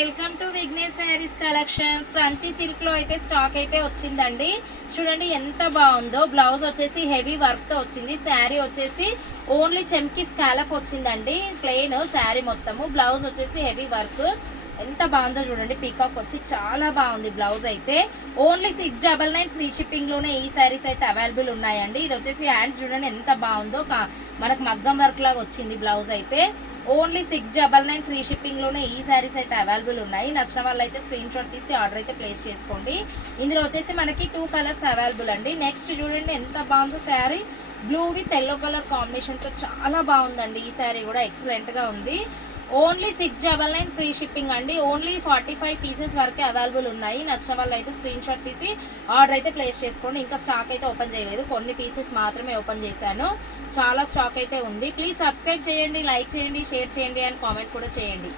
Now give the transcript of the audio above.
Welcome to Vignesh saris collections. Crunchy silk లో అయితే stock అయితే వచ్చిందండి. చూడండి ఎంత బాగుందో. బ్లౌజ్ వచ్చేసి హెవీ వర్క్ తో వచ్చింది. శారీ వచ్చేసి ఓన్లీ చెమ్కి స్కాలప్ వచ్చిందండి. ప్లెయిన్ శారీ మొత్తము. బ్లౌజ్ వచ్చేసి హెవీ వర్క్. ఎంత బాగుందో చూడండి. పీకాక్ వచ్చి చాలా బాగుంది బ్లౌజ్ అయితే. ఓన్లీ 699 ఫ్రీ షిప్పింగ్ లోనే ఈ శారీస్ అయితే అవైలబుల్ ఉన్నాయండి. ఇది వచ్చేసి హ్యాండ్స్ చూడండి ఎంత బాగుందో. మనకు మగ్గం వర్క్ లాగా వచ్చింది బ్లౌజ్ అయితే. ఓన్లీ 699 ఫ్రీ షిప్పింగ్ లోనే ఈ శారీస్ అయితే అవైలబుల్ ఉన్నాయి. నచ్చిన వాళ్ళు అయితే స్క్రీన్ షాట్ తీసి ఆర్డర్ అయితే ప్లేస్ చేసుకోండి. ఇందులో వచ్చేసి మనకి 2 కలర్స్ అవైలబుల్ అండి. నెక్స్ట్ చూడండి ఎంత బాగుందో sari. Blue with yellow colour combination తో చాలా బాగుందండి. ఈ శారీ కూడా ఎక్సలెంట్ గా ఉంది. ఓన్లీ 699 ఫ్రీ షిప్పింగ్ అండి. ఓన్లీ 45 పీసెస్ వరకే అవైలబుల్ ఉన్నాయి. నచ్చిన వాళ్ళు అయితే స్క్రీన్ షాట్ తీసి ఆర్డర్ అయితే ప్లేస్ చేసుకోండి. ఇంకా స్టాక్ అయితే ఓపెన్ చేయలేదు, కొన్ని పీసెస్ మాత్రమే ఓపెన్ చేశాను. చాలా స్టాక్ అయితే ఉంది. ప్లీజ్ సబ్స్క్రైబ్ చేయండి, లైక్ చేయండి, షేర్ చేయండి అండ్ కామెంట్ కూడా చేయండి.